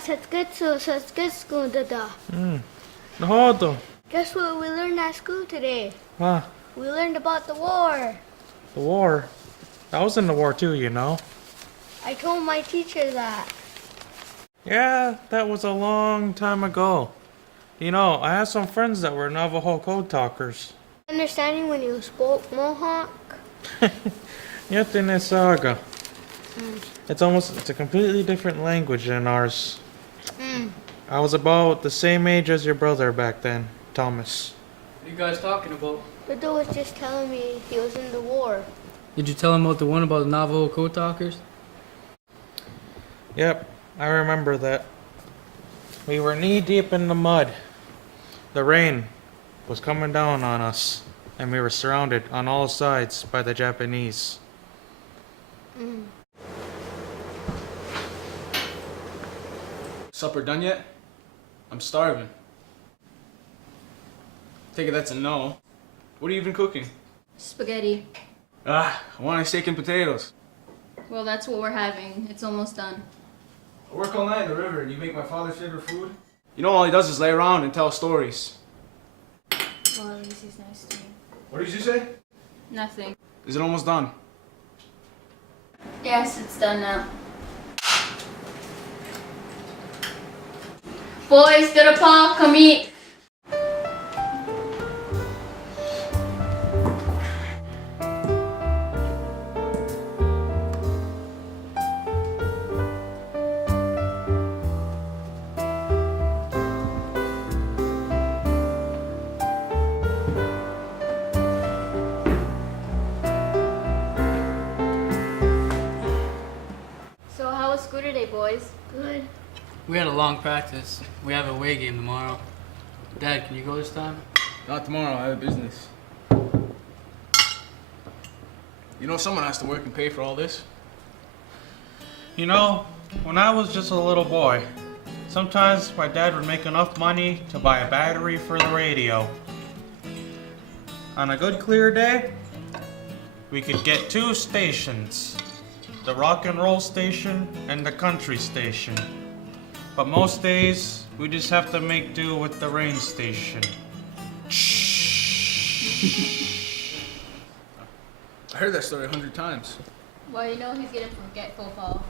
Satsketsu, dada. Nahodo. Guess what we learned at school today? Huh? We learned about the war. The war. I was in the war too, you know. I told my teacher that. Yeah, that was a long time ago. You know, I had some friends that were Navajo code talkers. Understanding when you spoke Mohawk? Yetine saga. It's a completely different language than ours. I was about the same age as your brother back then, Thomas. What are you guys talking about? Dada was just telling me he was in the war. Did you tell him about the one about the Navajo code talkers? Yep, I remember that. We were knee deep in the mud. The rain was coming down on us, and we were surrounded on all sides by the Japanese. Supper done yet? I'm starving. Take it that's a no. What are you even cooking? Spaghetti. I want a steak and potatoes. Well, that's what we're having. It's almost done. I work all night in the river and you make my father's favorite food? You know all he does is lay around and tell stories. Well, at least he's nice to me. What did you say? Nothing. Is it almost done? Yes, it's done now. Boys, to the paw, come eat. So how was school today, boys? Good. We had a long practice. We have a away game tomorrow. Dad, can you go this time? Not tomorrow, I have business. You know someone has to work and pay for all this? You know, when I was just a little boy, sometimes my dad would make enough money to buy a battery for the radio. On a good clear day, we could get two stations, the rock and roll station and the country station. But most days, we just have to make do with the rain station. I heard that story 100 times. Well, you know he's getting forgetful, Paul.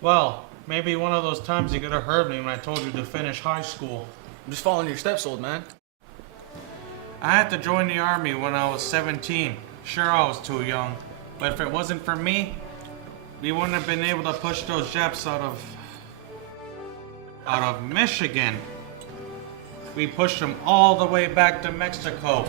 Well, maybe one of those times you could have heard me when I told you to finish high school. I'm just following your steps, old man. I had to join the army when I was 17. Sure, I was too young. But if it wasn't for me, we wouldn't have been able to push those Japs out of Michigan. We pushed them all the way back to Mexico.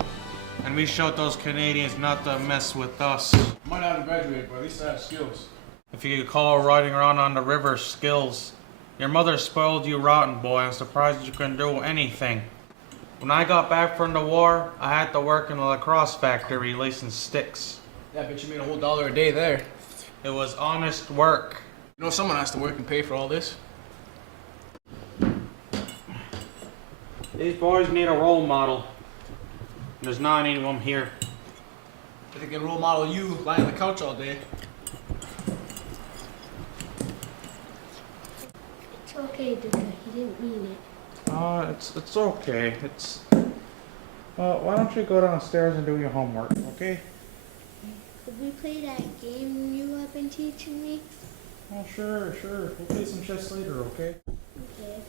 And we showed those Canadians not to mess with us. I might not have graduated, but at least I have skills. If you could call riding around on the river skills. Your mother spoiled you rotten, boy. I'm surprised you couldn't do anything. When I got back from the war, I had to work in a lacrosse factory lacing sticks. Yeah, I bet you made a whole $1 a day there. It was honest work. You know someone has to work and pay for all this? These boys need a role model. There's not any of them here. If they can role model you lying on the couch all day. It's okay, Dada. He didn't mean it. It's okay. Why don't you go downstairs and do your homework, okay? Could we play that game you have been teaching me? Oh, sure. We'll play some chess later, okay? Okay.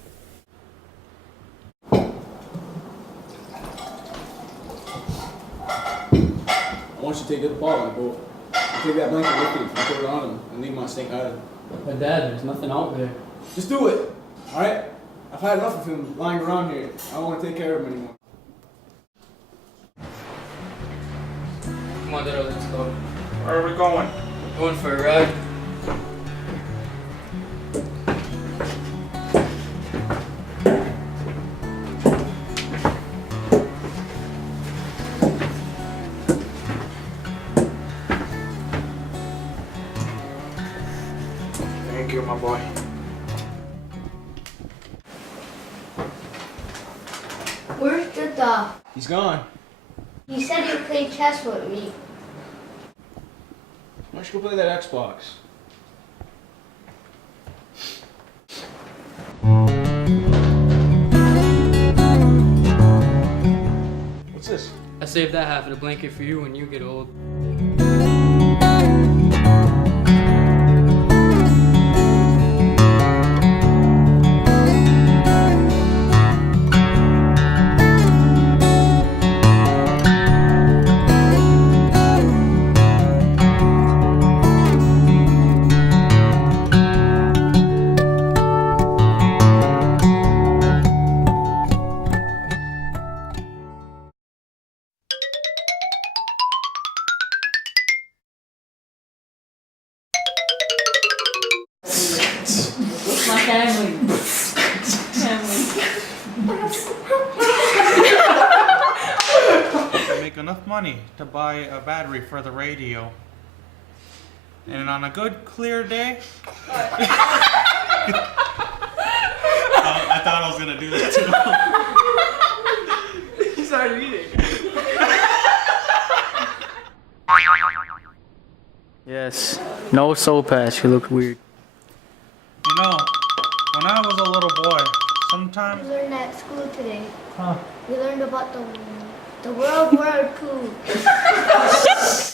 I want you to take the ball on the boat. Take that blanket with you and put it on him and leave him on Snake Island. But Dad, there's nothing out there. Just do it, alright? I've had enough of him lying around here. I don't want to take care of him anymore. Come on, Dad, let's go. Where are we going? Going for a ride. Thank you, my boy. Where's Dada? He's gone. He said he'd play chess with me. Why don't you go play that Xbox? save that half of the blanket for you when you get old. My family. I make enough money to buy a battery for the radio. And on a good clear day, I thought I was gonna do that too. He started eating. Yes. No soul patch. You look weird. You know, when I was a little boy, We sometimes learned at school today. We learned about the World War II.